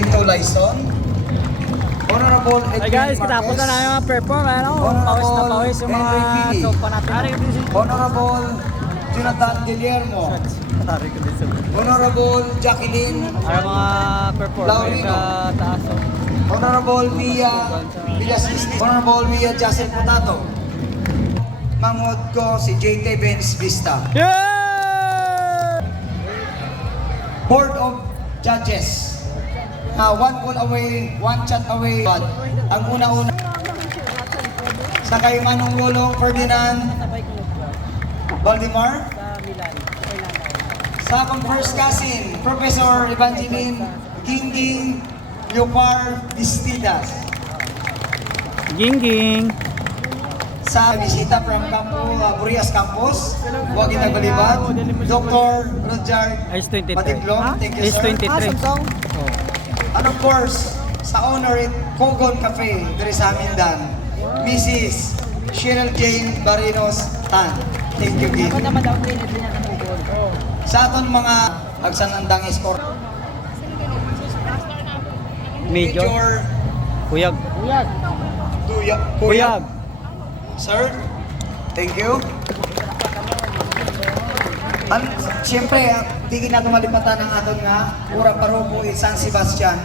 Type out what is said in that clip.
Tito Lyson, Honorable Hey Edwin guys, katapos na namin mga perform, ano? Pawis na pawis yung mga Henry Pili, tropa natin. Honorable Jonathan Guillermo, Honorable Jacqueline Ay, mga performer Laurino, sa taas. Honorable Mia Villasista, Honorable Mia Jacel Potato, mangod ko si JT Benz Vista. Yeah! Board of Judges, one call away, one chat away. Ang una-una sa kay Manong Lolong Ferdinand Valdemar, sa akong first cousin, Professor Evangeline Gingging Leopar Distidas, Gingging. sa bisita from Burias Campus, Huwag Itabalibad, Dr. Roger Ice 23. Patiklong, thank you Ice sir. 23. And of course, sa honorate Kogon Cafe, dari sa Amindan, Mrs. Cheryl Jane Barinos Tan. Thank you, Gin. Sa aton mga agsanandang escort, Major. Kuyag. Kuyag. Sir, thank you. Siyempre, tingin natin malipatan ng aton nga, Ura Parumo in San Sebastian.